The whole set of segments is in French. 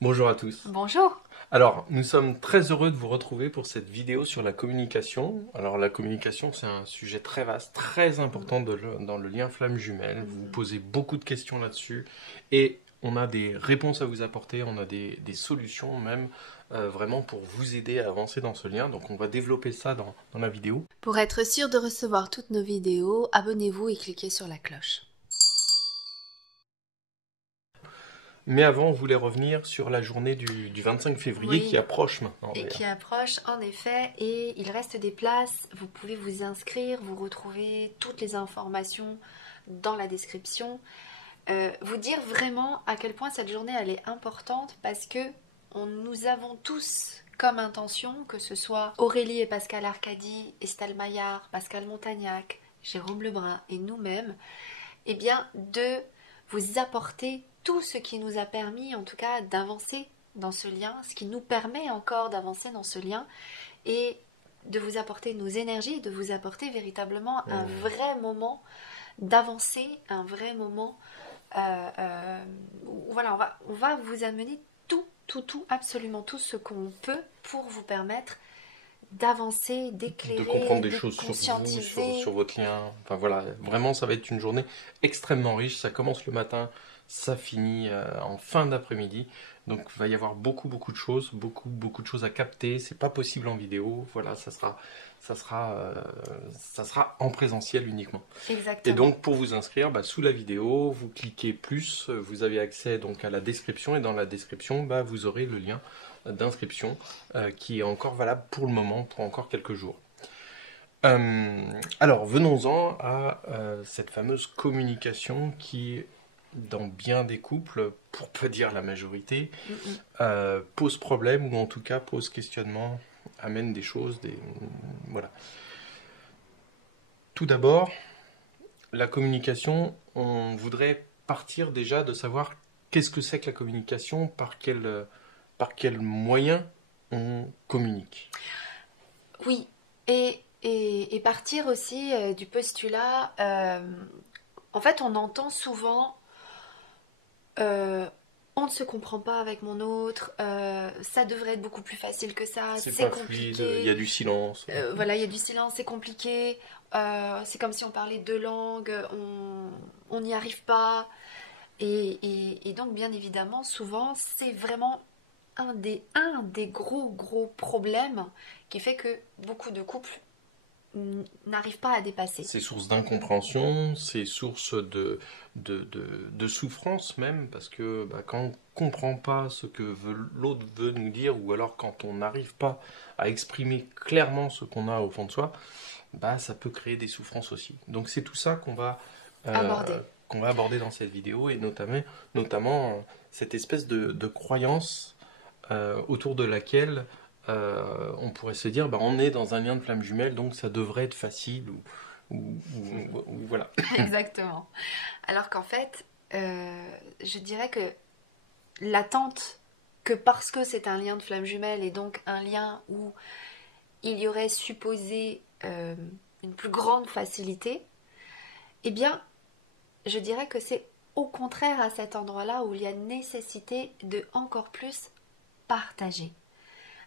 Bonjour à tous. Bonjour. Alors, nous sommes très heureux de vous retrouver pour cette vidéo sur la communication. Alors, la communication, c'est un sujet très vaste, très important dans le lien flamme jumelle. Vous Mhm. posez beaucoup de questions là-dessus et on a des réponses à vous apporter, on a des solutions même vraiment pour vous aider à avancer dans ce lien. Donc, on va développer ça dans la vidéo. Pour être sûr de recevoir toutes nos vidéos, abonnez-vous et cliquez sur la cloche. Mais avant, on voulait revenir sur la journée du 25 février qui Oui, approche maintenant et qui d'ailleurs. approche en effet, et il reste des places. Vous pouvez vous inscrire, vous retrouvez toutes les informations dans la description. Vous dire vraiment à quel point cette journée elle est importante parce que nous avons tous comme intention, que ce soit Aurélie et Pascal Arcadi, Estelle Maillard, Pascal Montagnac, Jérôme Lebrun et nous-mêmes, eh bien, de vous apporter tout ce qui nous a permis, en tout cas, d'avancer dans ce lien, ce qui nous permet encore d'avancer dans ce lien, et de vous apporter nos énergies, de vous apporter véritablement un vrai moment d'avancer, un vrai moment. Voilà, on va vous amener tout, absolument tout ce qu'on peut pour vous permettre d'avancer, De comprendre d'éclairer, des de choses sur vous, conscientiser. sur votre lien. Enfin voilà, vraiment, ça va être une journée extrêmement riche. Ça commence le matin, ça finit en fin d'après-midi. Donc il va y avoir beaucoup de choses, beaucoup de choses à capter. C'est pas possible en vidéo. Voilà, ça sera, euh, ça sera en présentiel uniquement. Et Exactement. donc pour vous inscrire, bah, sous la vidéo, vous cliquez plus, vous avez accès donc à la description et dans la description, bah, vous aurez le lien d'inscription qui est encore valable pour le moment, pour encore quelques jours. Alors venons-en à cette fameuse communication qui, dans bien des couples, pour pas dire la majorité, Mm, mm. pose problème ou en tout cas pose questionnement, amène des choses, voilà. Tout d'abord, la communication, on voudrait partir déjà de savoir qu'est-ce que c'est que la communication, par quel moyen on communique. Oui, et partir aussi du postulat, en fait on entend souvent euh, on ne se comprend pas avec mon autre, ça devrait être beaucoup plus facile que ça, C'est c'est pas fluide, il y compliqué, a du silence. voilà, il y a du silence, c'est compliqué, c'est comme si on parlait deux langues, on n'y arrive pas, et donc bien évidemment, souvent, c'est vraiment un des gros problèmes qui fait que beaucoup de couples n'arrivent pas à dépasser. C'est source d'incompréhension, c'est source de souffrance même, parce que bah, quand on comprend pas ce que l'autre veut nous dire, ou alors quand on n'arrive pas à exprimer clairement ce qu'on a au fond de soi, bah, ça peut créer des souffrances aussi. Donc c'est tout ça Aborder. qu'on va aborder dans cette vidéo, et notamment cette espèce de croyance autour de laquelle on pourrait se dire bah, on est dans un lien de flamme jumelle, donc ça devrait être facile, ou voilà. Exactement. Alors qu'en fait, je dirais que l'attente que parce que c'est un lien de flamme jumelle et donc un lien où il y aurait supposé une plus grande facilité, eh bien, je dirais que c'est au contraire à cet endroit-là où il y a nécessité de encore plus partager.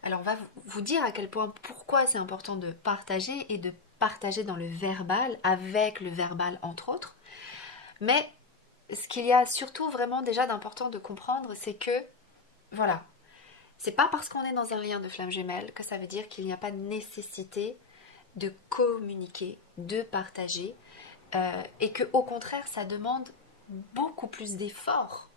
Alors on va vous dire à quel point, pourquoi c'est important de partager et de partager dans le verbal, avec le verbal entre autres. Mais ce qu'il y a surtout vraiment déjà d'important de comprendre, c'est que, voilà, c'est pas parce qu'on est dans un lien de flamme jumelle que ça veut dire qu'il n'y a pas de nécessité de communiquer, de partager, et que au contraire, ça demande beaucoup plus d'efforts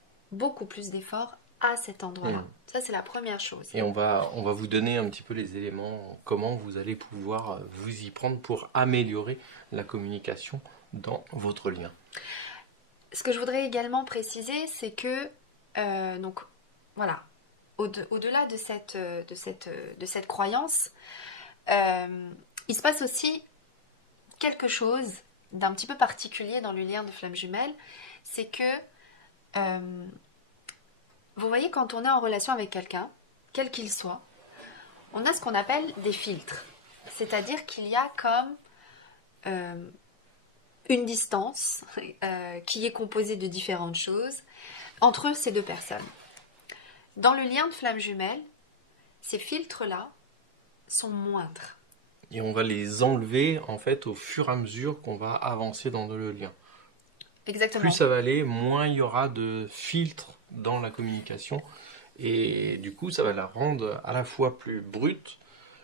à cet endroit-là. Hmm. Ça, c'est la première chose. Et on va vous donner un petit peu les éléments, comment vous allez pouvoir vous y prendre pour améliorer la communication dans votre lien. Ce que je voudrais également préciser, c'est que, donc, voilà, au-delà de cette croyance, il se passe aussi quelque chose d'un petit peu particulier dans le lien de flamme jumelle, c'est que, euh, vous voyez, quand on est en relation avec quelqu'un, quel qu'il soit, on a ce qu'on appelle des filtres. C'est-à-dire qu'il y a comme euh, une distance qui est composée de différentes choses entre ces deux personnes. Dans le lien de flamme jumelle, ces filtres-là sont moindres. Et on va les enlever en fait au fur et à mesure qu'on va avancer dans le lien. Exactement. Plus ça va aller, moins il y aura de filtres dans la communication. Et du coup, ça va la rendre à la fois plus brute,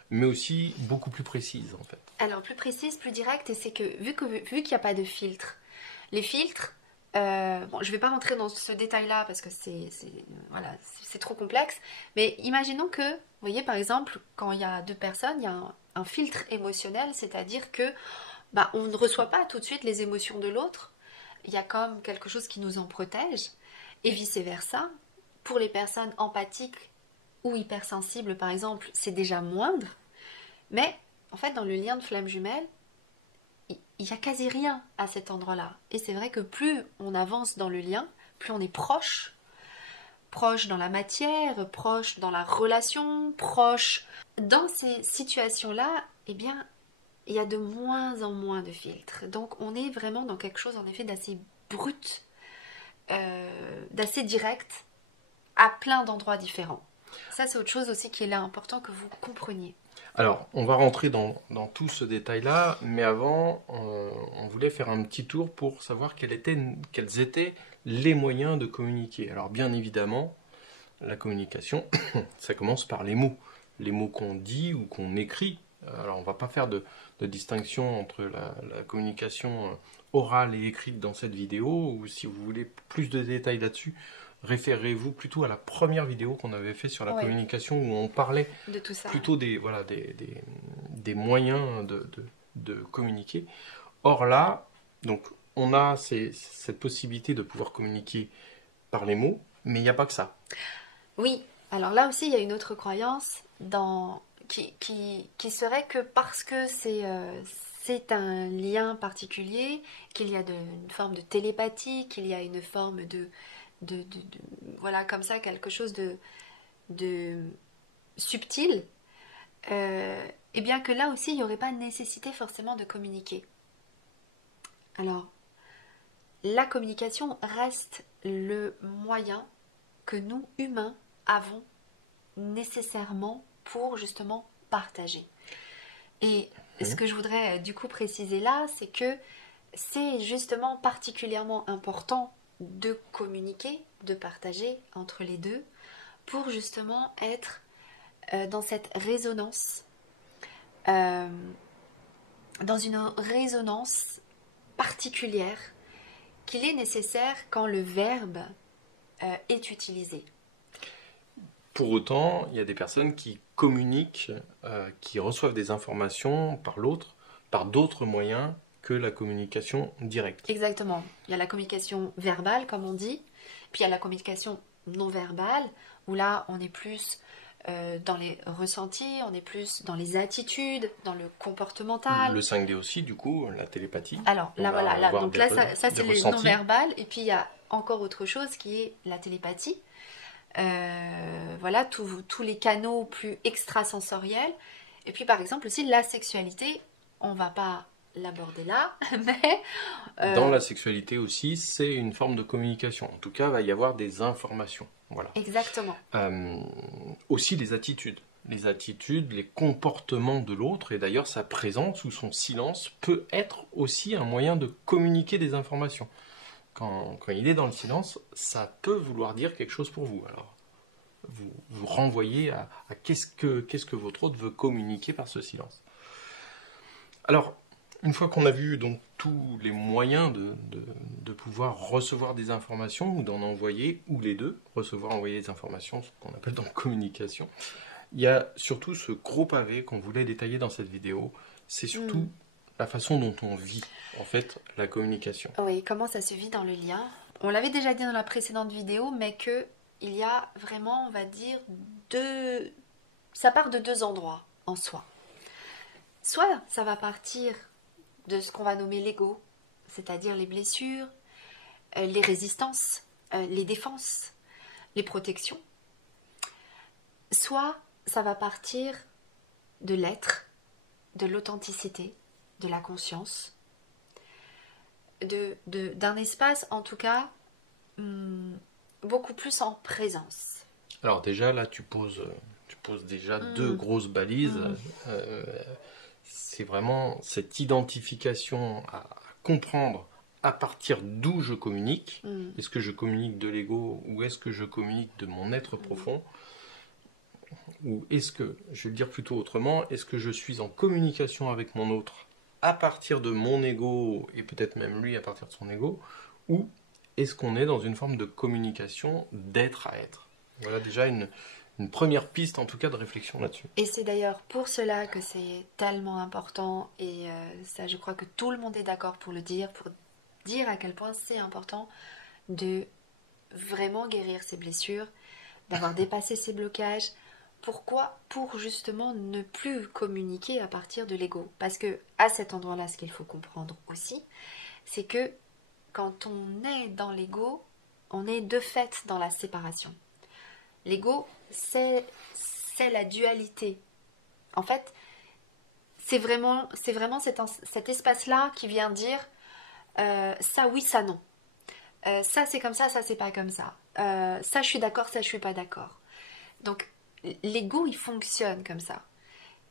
mais aussi beaucoup plus précise en fait. Alors, plus précise, plus directe, et c'est que vu qu'il n'y a pas de filtre, les filtres, bon, je ne vais pas rentrer dans ce détail-là parce que voilà, c'est trop complexe, mais imaginons que, vous voyez, par exemple, quand il y a deux personnes, il y a un filtre émotionnel, c'est-à-dire que bah, on ne reçoit pas tout de suite les émotions de l'autre, il y a comme quelque chose qui nous en protège, et vice-versa, pour les personnes empathiques ou hypersensibles, par exemple, c'est déjà moindre, mais en fait, dans le lien de flamme jumelle, il n'y a quasi rien à cet endroit-là. Et c'est vrai que plus on avance dans le lien, plus on est proche, proche dans la matière, proche dans la relation, proche dans ces situations-là, eh bien, il y a de moins en moins de filtres. Donc on est vraiment dans quelque chose en effet d'assez brut, d'assez direct, à plein d'endroits différents. Ça, c'est autre chose aussi qui est là important que vous compreniez. Alors, on va rentrer dans tout ce détail-là, mais avant, on voulait faire un petit tour pour savoir quels étaient les moyens de communiquer. Alors, bien évidemment, la communication, ça commence par les mots qu'on dit ou qu'on écrit. Alors, on va pas faire de distinction entre la communication orale et écrite dans cette vidéo, ou si vous voulez plus de détails là-dessus, référez-vous plutôt à la première vidéo qu'on avait fait sur la communication où on parlait de tout ça, plutôt des moyens de communiquer. Or là, donc, on a cette possibilité de pouvoir communiquer par les mots, mais il n'y a pas que ça. Oui, alors là aussi, il y a une autre croyance qui serait que parce que c'est un lien particulier, qu'il y a une forme de télépathie, qu'il y a une forme voilà, comme ça, quelque chose de subtil, et bien que là aussi, il n'y aurait pas nécessité forcément de communiquer. Alors, la communication reste le moyen que nous, humains, avons nécessairement pour justement partager. Et ce que je voudrais du coup préciser là, c'est que c'est justement particulièrement important de communiquer, de partager entre les deux, pour justement être dans cette résonance, dans une résonance particulière qu'il est nécessaire quand le verbe est utilisé. Pour autant, il y a des personnes qui communiquent, qui reçoivent des informations par l'autre, par d'autres moyens que la communication directe. Exactement. Il y a la communication verbale, comme on dit, puis il y a la communication non verbale, où là, on est plus dans les ressentis, on est plus dans les attitudes, dans le comportemental. Le 5D aussi, du coup, la télépathie. Alors, là, voilà. Donc là, ça c'est le non-verbal. Et puis, il y a encore autre chose qui est la télépathie. Voilà, tous les canaux plus extrasensoriels. Et puis, par exemple, aussi, la sexualité, on va pas l'aborder là, mais... Dans la sexualité aussi, c'est une forme de communication. En tout cas, il va y avoir des informations. Voilà. Exactement. Aussi les attitudes, les comportements de l'autre, et d'ailleurs sa présence ou son silence peut être aussi un moyen de communiquer des informations. Quand il est dans le silence, ça peut vouloir dire quelque chose pour vous. Alors, vous renvoyez à qu'est-ce que votre autre veut communiquer par ce silence. Alors, une fois qu'on a vu donc tous les moyens de pouvoir recevoir des informations ou d'en envoyer, ou les deux, recevoir, envoyer des informations, ce qu'on appelle donc communication, il y a surtout ce gros pavé qu'on voulait détailler dans cette vidéo, c'est surtout la façon dont on vit, en fait, la communication. Oui, comment ça se vit dans le lien. On l'avait déjà dit dans la précédente vidéo, mais qu'il y a vraiment, on va dire, ça part de deux endroits en soi. Soit ça va partir de ce qu'on va nommer l'ego, c'est-à-dire les blessures, les résistances, les défenses, les protections. Soit ça va partir de l'être, de l'authenticité, de la conscience, d'un espace en tout cas beaucoup plus en présence. Alors déjà, là, tu poses déjà deux Mm. grosses balises. Mm. Euh, c'est vraiment cette identification à comprendre à partir d'où je communique. Mm. Est-ce que je communique de l'ego ou est-ce que je communique de mon être Mm. profond? Ou est-ce que, je vais le dire plutôt autrement, est-ce que je suis en communication avec mon autre à partir de mon ego et peut-être même lui à partir de son ego? Ou est-ce qu'on est dans une forme de communication d'être à être? Voilà déjà une première piste en tout cas de réflexion là-dessus. Et c'est d'ailleurs pour cela que c'est tellement important, et ça je crois que tout le monde est d'accord pour dire à quel point c'est important de vraiment guérir ses blessures, d'avoir dépassé ses blocages. Pourquoi? Pour justement ne plus communiquer à partir de l'ego. Parce que à cet endroit-là, ce qu'il faut comprendre aussi, c'est que quand on est dans l'ego, on est de fait dans la séparation. L'ego, c'est la dualité. En fait, c'est vraiment cet espace-là qui vient dire ça oui, ça non. Ça c'est comme ça c'est pas comme ça. Ça je suis d'accord, ça je suis pas d'accord. Donc l'ego il fonctionne comme ça.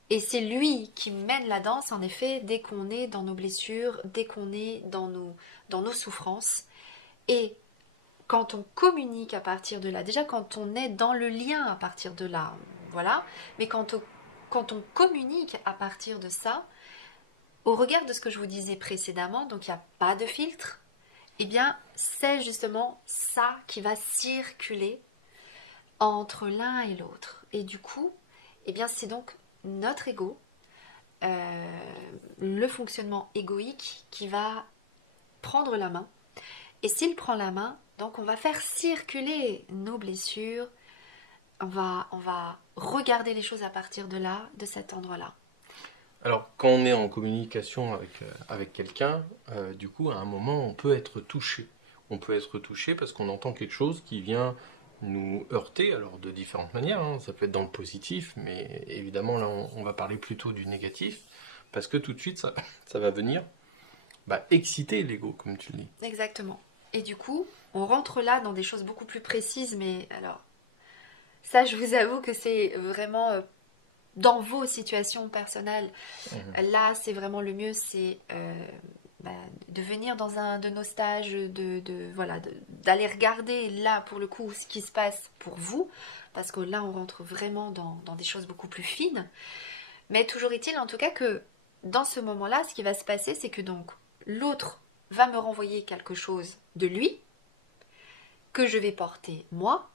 Et c'est lui qui mène la danse en effet dès qu'on est dans nos blessures, dès qu'on est dans nos souffrances. Et quand on communique à partir de là, déjà quand on est dans le lien à partir de là, voilà, mais quand on communique à partir de ça, au regard de ce que je vous disais précédemment, donc il n'y a pas de filtre, eh bien c'est justement ça qui va circuler entre l'un et l'autre. Et du coup, eh bien c'est donc notre ego, le fonctionnement égoïque qui va prendre la main. Et s'il prend la main, donc on va faire circuler nos blessures, on va regarder les choses à partir de là, de cet endroit-là. Alors quand on est en communication avec quelqu'un, du coup à un moment on peut être touché. On peut être touché parce qu'on entend quelque chose qui vient nous heurter, alors de différentes manières, hein. Ça peut être dans le positif, mais évidemment là on va parler plutôt du négatif, parce que tout de suite ça va venir exciter l'ego, comme tu le dis. Exactement. Et du coup, on rentre là dans des choses beaucoup plus précises, mais alors, ça je vous avoue que c'est vraiment dans vos situations personnelles. Mhm. Là, c'est vraiment le mieux, c'est bah, de venir dans un de nos stages, voilà, d'aller regarder là pour le coup ce qui se passe pour vous, parce que là on rentre vraiment dans des choses beaucoup plus fines. Mais toujours est-il en tout cas que dans ce moment-là, ce qui va se passer, c'est que donc l'autre va me renvoyer quelque chose de lui que je vais porter moi.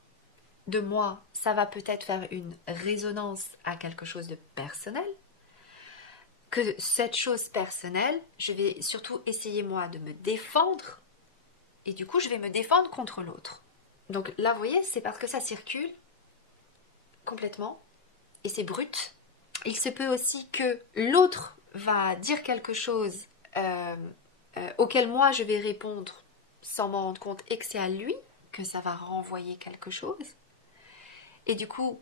De moi, ça va peut-être faire une résonance à quelque chose de personnel. Que cette chose personnelle, je vais surtout essayer moi de me défendre, et du coup je vais me défendre contre l'autre. Donc là vous voyez, c'est parce que ça circule complètement et c'est brut. Il se peut aussi que l'autre va dire quelque chose auquel moi je vais répondre sans m'en rendre compte, et que c'est à lui que ça va renvoyer quelque chose. Et du coup,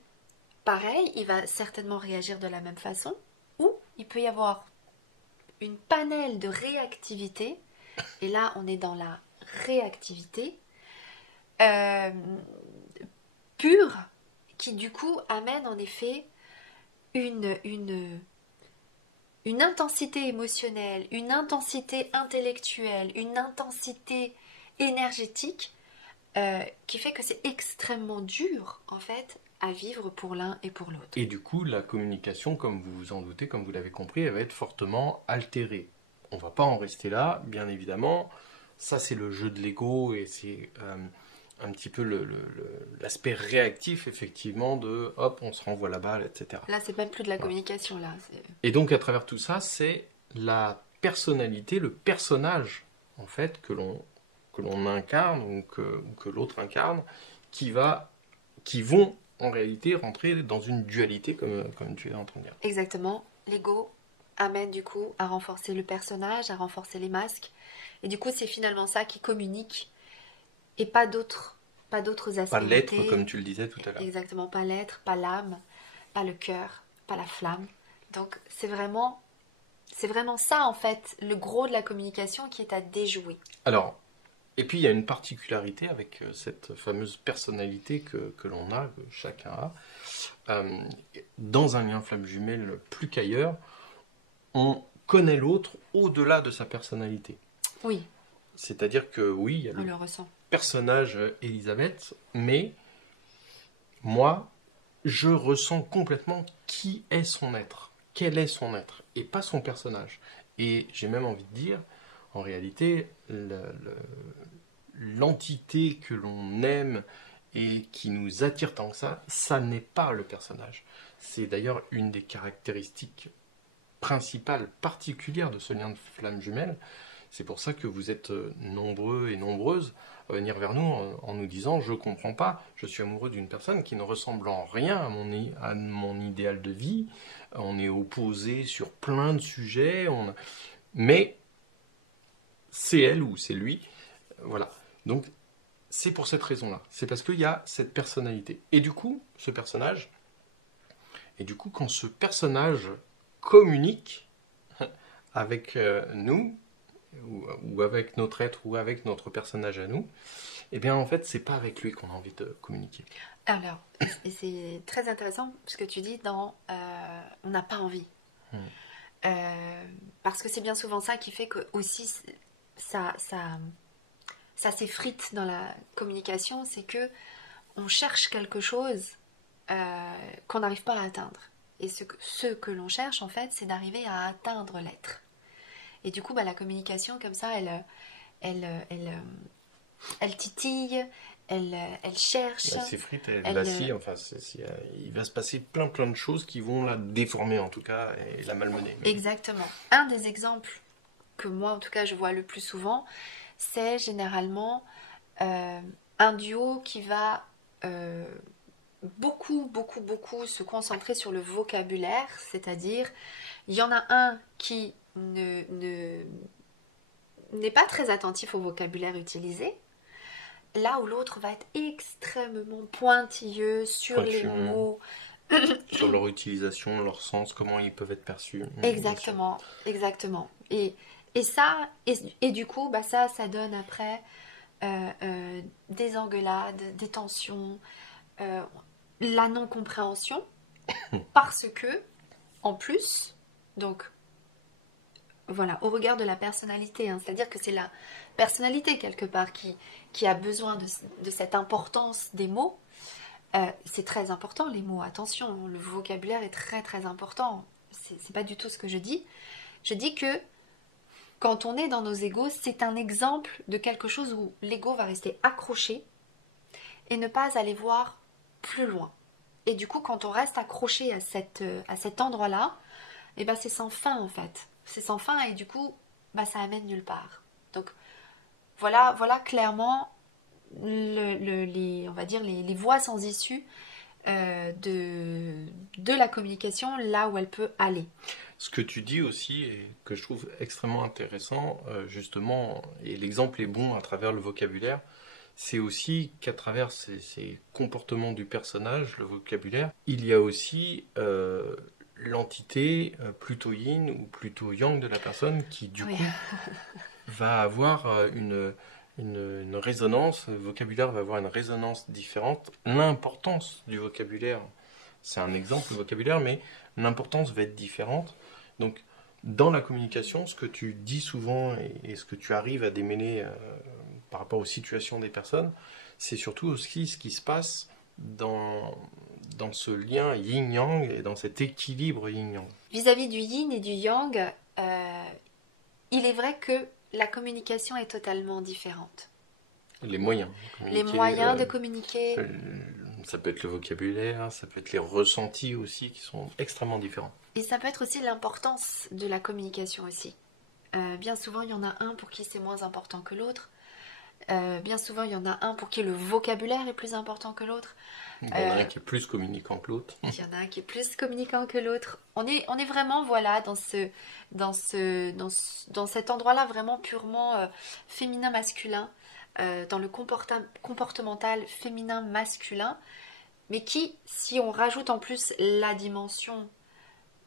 pareil, il va certainement réagir de la même façon, ou il peut y avoir une panel de réactivité, et là on est dans la réactivité euh, pure, qui du coup amène en effet une intensité émotionnelle, une intensité intellectuelle, une intensité énergétique qui fait que c'est extrêmement dur en fait à vivre pour l'un et pour l'autre. Et du coup, la communication, comme vous vous en doutez, comme vous l'avez compris, elle va être fortement altérée. On va pas en rester là, bien évidemment. Ça, c'est le jeu de l'ego et c'est un petit peu l'aspect réactif, effectivement, de hop, on se renvoie la balle, etc. Là, c'est même plus de la Voilà. communication, là. Et donc, à travers tout ça, c'est la personnalité, le personnage, en fait, que l'on incarne ou que l'autre incarne, qui vont en réalité rentrer dans une dualité, comme tu es en train de dire. Exactement. L'ego amène du coup à renforcer le personnage, à renforcer les masques. Et du coup, c'est finalement ça qui communique et pas d'autres Pas l'être, aspérités. comme tu le disais tout à l'heure. Exactement, pas l'être, pas l'âme, pas le cœur, pas la flamme. Donc c'est vraiment ça en fait, le gros de la communication qui est à déjouer. Alors, Et puis il y a une particularité avec cette fameuse personnalité que l'on a, que chacun a. Euh, dans un lien flamme jumelle plus qu'ailleurs, on connaît l'autre au-delà de sa personnalité. Oui, C'est-à-dire que oui, il y a on le le ressent. personnage Elisabeth, mais moi, je ressens complètement qui est son être, quel est son être, et pas son personnage. Et j'ai même envie de dire, en réalité, l'entité que l'on aime et qui nous attire tant que ça n'est pas le personnage. C'est d'ailleurs une des caractéristiques principales, particulières de ce lien de flamme jumelle. C'est pour ça que vous êtes nombreux et nombreuses à venir vers nous en nous disant je comprends pas, je suis amoureux d'une personne qui ne ressemble en rien à mon idéal de vie, on est opposés sur plein de sujets, mais c'est elle ou c'est lui, voilà. Donc c'est pour cette raison-là, c'est parce qu'il y a cette personnalité. Et du coup, quand ce personnage communique avec nous, ou avec notre être, ou avec notre personnage à nous, eh bien en fait, c'est pas avec lui qu'on a envie de communiquer. Alors, et c'est très intéressant ce que tu dis dans on n'a pas envie. Parce que c'est bien souvent ça qui fait que aussi ça s'effrite dans la communication, c'est que on cherche quelque chose qu'on n'arrive pas à atteindre. Et ce que l'on cherche, en fait, c'est d'arriver à atteindre l'être. Et du coup, bah, la communication, comme ça, elle titille, elle cherche. Elle s'effrite, elle vacille, enfin, il va se passer plein de choses qui vont la déformer en tout cas, et la malmener. Exactement. Un des exemples que moi, en tout cas, je vois le plus souvent, c'est généralement un duo qui va beaucoup se concentrer sur le vocabulaire, c'est-à-dire il y en a un qui n'est pas très attentif au vocabulaire utilisé, là où l'autre va être extrêmement pointilleux sur les mots, sur leur utilisation, leur sens, comment ils peuvent être perçus. Exactement. Et du coup, bah ça donne après des engueulades, des tensions, la non-compréhension, parce que, en plus, donc, voilà, au regard de la personnalité, hein, c'est-à-dire que c'est la personnalité, quelque part, qui a besoin de cette importance des mots. C'est très important, les mots, attention, le vocabulaire est très important. C'est pas du tout ce que je dis. Je dis que quand on est dans nos égos, c'est un exemple de quelque chose où l'ego va rester accroché et ne pas aller voir plus loin. Et du coup, quand on reste accroché à cet endroit-là, eh ben c'est sans fin en fait. C'est sans fin et du coup, bah, ça amène nulle part. Donc voilà clairement on va dire les voies sans issue de la communication, là où elle peut aller. Ce que tu dis aussi, et que je trouve extrêmement intéressant, justement, et l'exemple est bon à travers le vocabulaire, c'est aussi qu'à travers ces comportements du personnage, le vocabulaire, il y a aussi l'entité plutôt yin ou plutôt yang de la personne qui, du coup, va avoir une résonance, le vocabulaire va avoir une résonance différente. L'importance du vocabulaire, c'est un exemple, le vocabulaire, mais l'importance va être différente. Donc, dans la communication, ce que tu dis souvent et ce que tu arrives à démêler par rapport aux situations des personnes, c'est surtout aussi ce qui se passe dans ce lien yin-yang et dans cet équilibre yin-yang. Vis-à-vis du yin et du yang, il est vrai que la communication est totalement différente. Les moyens. Les moyens de communiquer. Ça peut être le vocabulaire, ça peut être les ressentis aussi qui sont extrêmement différents. Et ça peut être aussi l'importance de la communication aussi. Bien souvent, il y en a un pour qui c'est moins important que l'autre. Bien souvent, il y en a un pour qui le vocabulaire est plus important que l'autre. Il y en a un qui est plus communicant que l'autre. Il y en a un qui est plus communicant que l'autre. On est vraiment voilà dans cet endroit-là vraiment purement féminin-masculin, dans le comportemental féminin-masculin, mais qui, si on rajoute en plus la dimension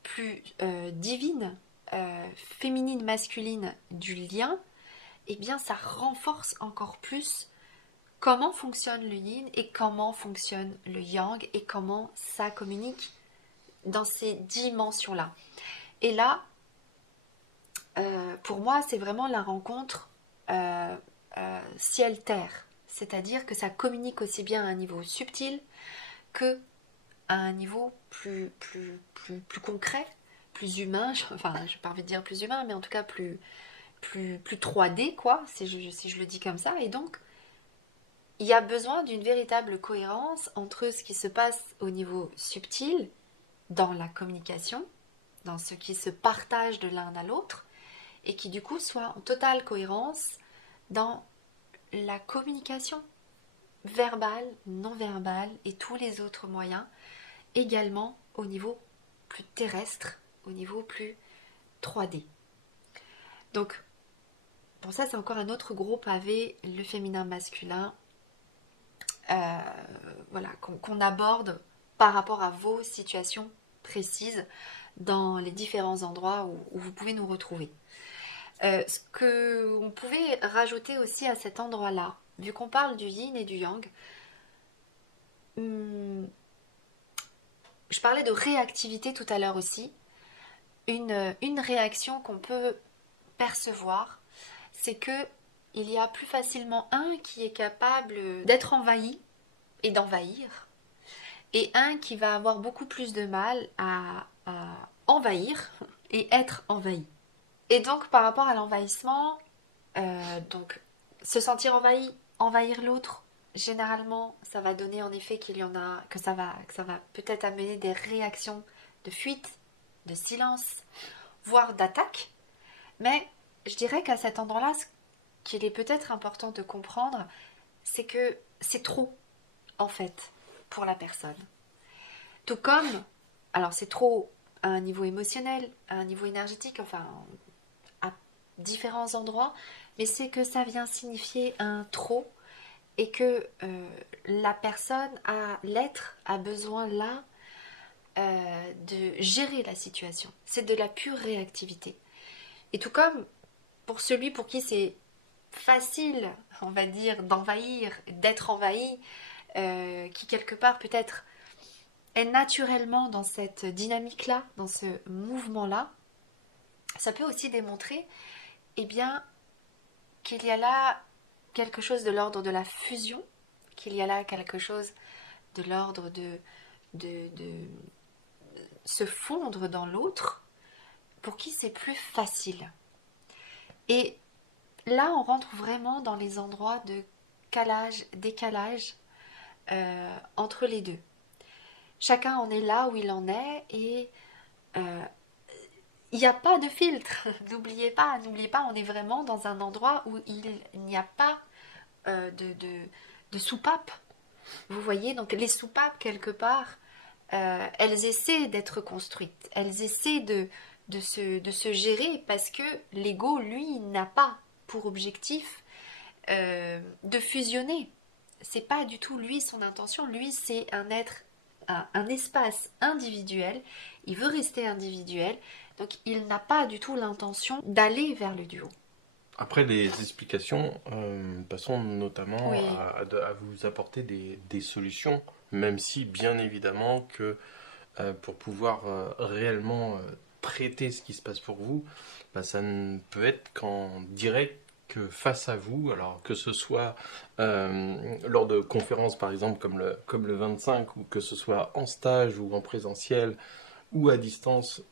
plus divine, féminine-masculine du lien, eh bien ça renforce encore plus comment fonctionne le yin et comment fonctionne le yang et comment ça communique dans ces dimensions-là. Et là, pour moi, c'est vraiment la rencontre ciel-terre. C'est-à-dire que ça communique aussi bien à un niveau subtil que à un niveau plus concret, plus humain. Enfin, je n'ai pas envie de dire plus humain, mais en tout cas plus 3D, quoi, si je le dis comme ça. Et donc, il y a besoin d'une véritable cohérence entre ce qui se passe au niveau subtil, dans la communication, dans ce qui se partage de l'un à l'autre, et qui du coup soit en totale cohérence dans la communication verbale, non verbale et tous les autres moyens, également au niveau plus terrestre, au niveau plus 3D. Donc, pour ça, c'est encore un autre gros pavé, le féminin masculin, voilà, qu'on aborde par rapport à vos situations précises dans les différents endroits où vous pouvez nous retrouver. Ce qu'on pouvait rajouter aussi à cet endroit-là, vu qu'on parle du yin et du yang, je parlais de réactivité tout à l'heure aussi. Une réaction qu'on peut percevoir, c'est que il y a plus facilement un qui est capable d'être envahi et d'envahir, et un qui va avoir beaucoup plus de mal à envahir et être envahi. Et donc par rapport à l'envahissement, donc se sentir envahi, envahir l'autre, généralement ça va donner en effet que ça va peut-être amener des réactions de fuite, de silence, voire d'attaque. Mais je dirais qu'à cet endroit-là, ce qu'il est peut-être important de comprendre, c'est que c'est trop, en fait, pour la personne. Tout comme, alors c'est trop à un niveau émotionnel, à un niveau énergétique, enfin, à différents endroits, mais c'est que ça vient signifier un trop et que la personne, l'être, a besoin là de gérer la situation. C'est de la pure réactivité. Et tout comme pour celui pour qui c'est facile, on va dire, d'envahir, d'être envahi, qui quelque part peut-être est naturellement dans cette dynamique-là, dans ce mouvement-là, ça peut aussi démontrer, eh bien, qu'il y a là quelque chose de l'ordre de la fusion, qu'il y a là quelque chose de l'ordre de se fondre dans l'autre, pour qui c'est plus facile. Et là, on rentre vraiment dans les endroits de calage, décalage entre les deux. Chacun en est là où il en est et il n'y a pas de filtre. N'oubliez pas, on est vraiment dans un endroit où il n'y a pas de soupape. Vous voyez, donc les soupapes, quelque part, elles essaient d'être construites. Elles essaient de se gérer parce que l'ego, lui, n'a pas pour objectif de fusionner. C'est pas du tout lui son intention. Lui, c'est un espace individuel. Il veut rester individuel. Donc, il n'a pas du tout l'intention d'aller vers le duo. Après les explications, passons notamment Oui. à vous apporter des solutions, même si bien évidemment que pour pouvoir réellement traiter ce qui se passe pour vous, bah, ça ne peut être qu'en direct que face à vous, alors que ce soit lors de conférences par exemple comme le 25, ou que ce soit en stage ou en présentiel ou à distance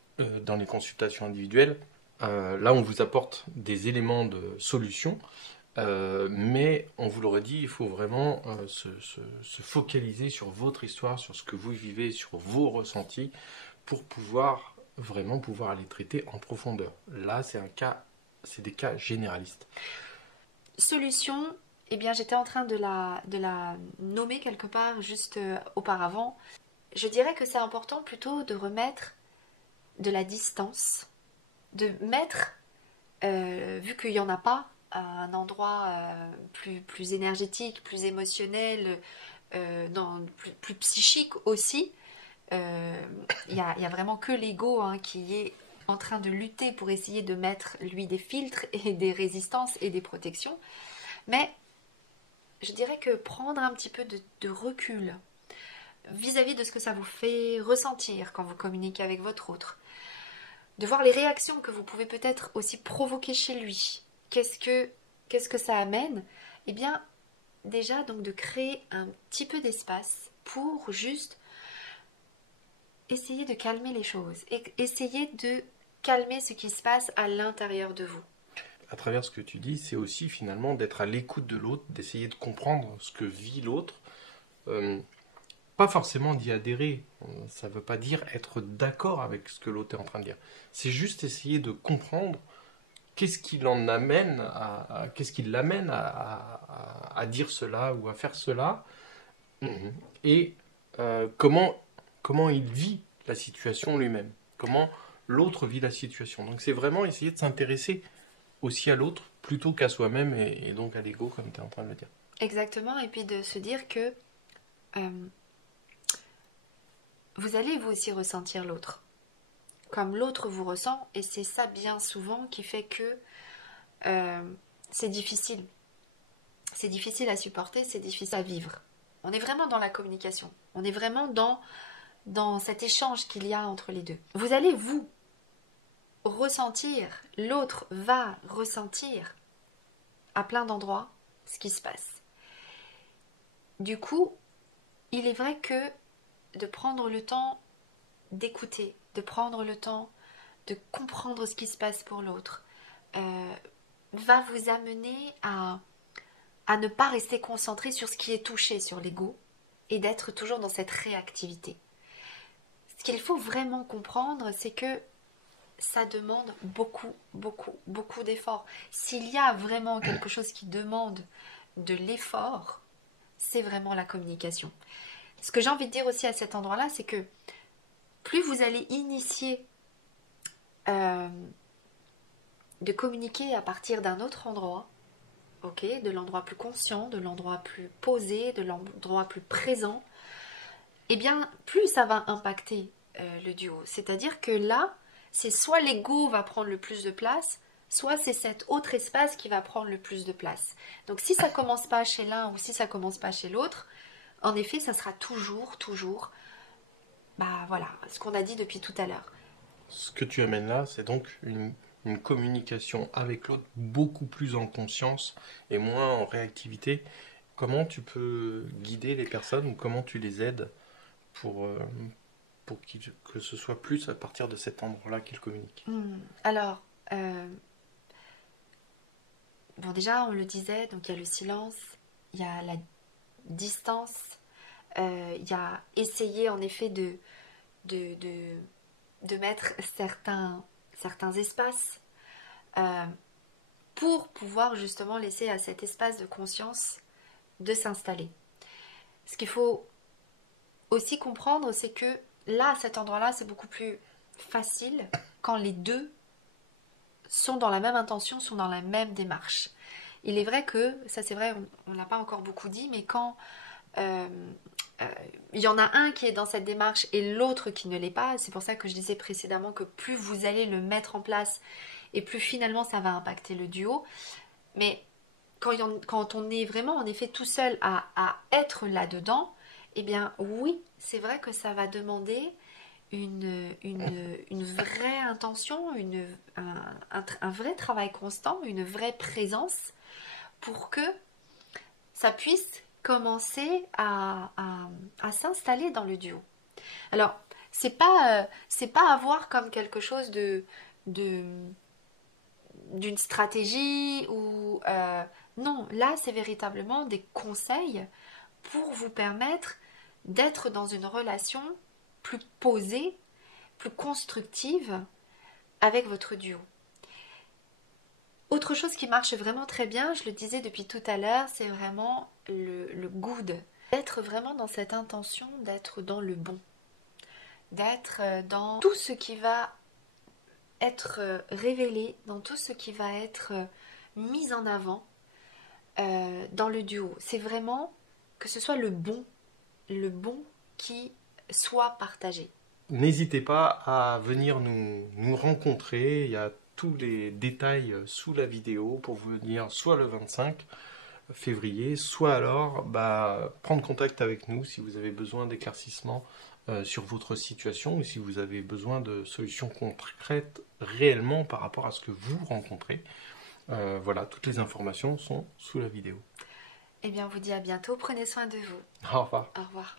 dans les consultations individuelles. Là, on vous apporte des éléments de solution, mais on vous l'aurait dit, il faut vraiment se focaliser sur votre histoire, sur ce que vous vivez, sur vos ressentis, pour pouvoir vraiment pouvoir les traiter en profondeur. Là, c'est des cas généralistes. Solution, eh bien, j'étais en train de la nommer quelque part juste auparavant. Je dirais que c'est important plutôt de remettre de la distance, de mettre, vu qu'il n'y en a pas, à un endroit plus énergétique, plus émotionnel, plus psychique aussi. Il y a vraiment que l'ego qui est en train de lutter pour essayer de mettre lui des filtres et des résistances et des protections. Mais je dirais que prendre un petit peu de recul vis-à-vis de ce que ça vous fait ressentir quand vous communiquez avec votre autre, de voir les réactions que vous pouvez peut-être aussi provoquer chez lui. Qu'est-ce que ça amène? Eh bien, déjà, donc de créer un petit peu d'espace pour juste essayer de calmer les choses et essayer de calmer ce qui se passe à l'intérieur de vous. À travers ce que tu dis, c'est aussi finalement d'être à l'écoute de l'autre, d'essayer de comprendre ce que vit l'autre. Pas forcément d'y adhérer, ça ne veut pas dire être d'accord avec ce que l'autre est en train de dire. C'est juste essayer de comprendre qu'est-ce qui l'amène à dire cela ou à faire cela, et comment il vit la situation lui-même, comment l'autre vit la situation. Donc c'est vraiment essayer de s'intéresser aussi à l'autre plutôt qu'à soi-même et donc à l'ego comme tu es en train de le dire. Exactement, et puis de se dire que vous allez vous aussi ressentir l'autre, comme l'autre vous ressent, et c'est ça bien souvent qui fait que c'est difficile. C'est difficile à supporter, c'est difficile à vivre. On est vraiment dans la communication, on est vraiment dans cet échange qu'il y a entre les deux. Vous allez vous ressentir, l'autre va ressentir à plein d'endroits ce qui se passe. Du coup, il est vrai que de prendre le temps d'écouter, de prendre le temps de comprendre ce qui se passe pour l'autre, va vous amener à ne pas rester concentré sur ce qui est touché, sur l'ego, et d'être toujours dans cette réactivité. Ce qu'il faut vraiment comprendre, c'est que ça demande beaucoup, beaucoup, beaucoup d'efforts. S'il y a vraiment quelque chose qui demande de l'effort, c'est vraiment la communication. Ce que j'ai envie de dire aussi à cet endroit-là, c'est que plus vous allez initier de communiquer à partir d'un autre endroit, ok, de l'endroit plus conscient, de l'endroit plus posé, de l'endroit plus présent, eh bien, plus ça va impacter le duo. C'est-à-dire que là, c'est soit l'ego va prendre le plus de place, soit c'est cet autre espace qui va prendre le plus de place. Donc si ça commence pas chez l'un ou si ça commence pas chez l'autre, en effet, ça sera toujours, bah voilà, ce qu'on a dit depuis tout à l'heure. Ce que tu amènes là, c'est donc une communication avec l'autre beaucoup plus en conscience et moins en réactivité. Comment tu peux guider les personnes ou comment tu les aides pour, que ce soit plus à partir de cet endroit-là qu'ils communiquent? Alors, bon déjà, on le disait, donc il y a le silence, il y a la distance, il y a essayer en effet de mettre certains espaces pour pouvoir justement laisser à cet espace de conscience de s'installer. Ce qu'il faut aussi comprendre, c'est que là, à cet endroit-là, c'est beaucoup plus facile quand les deux sont dans la même intention, sont dans la même démarche. Il est vrai que, ça c'est vrai, on ne l'a pas encore beaucoup dit, mais quand il y en a un qui est dans cette démarche et l'autre qui ne l'est pas, c'est pour ça que je disais précédemment que plus vous allez le mettre en place et plus finalement ça va impacter le duo. Mais quand on est vraiment en effet tout seul à être là-dedans, eh bien oui, c'est vrai que ça va demander une vraie intention, un vrai travail constant, une vraie présence pour que ça puisse commencer à s'installer dans le duo. Alors, c'est pas à voir comme quelque chose d'une stratégie ou non, là c'est véritablement des conseils pour vous permettre d'être dans une relation plus posée, plus constructive avec votre duo. Autre chose qui marche vraiment très bien, je le disais depuis tout à l'heure, c'est vraiment le good. D'être vraiment dans cette intention d'être dans le bon. D'être dans tout ce qui va être révélé, dans tout ce qui va être mis en avant dans le duo. C'est vraiment que ce soit le bon qui soit partagé. n'hésitez pas à venir nous rencontrer. Il y a tous les détails sous la vidéo pour venir soit le 25 février, soit alors prendre contact avec nous si vous avez besoin d'éclaircissements sur votre situation ou si vous avez besoin de solutions concrètes réellement par rapport à ce que vous rencontrez. Voilà, toutes les informations sont sous la vidéo. Eh bien, on vous dit à bientôt. Prenez soin de vous. Au revoir. Au revoir.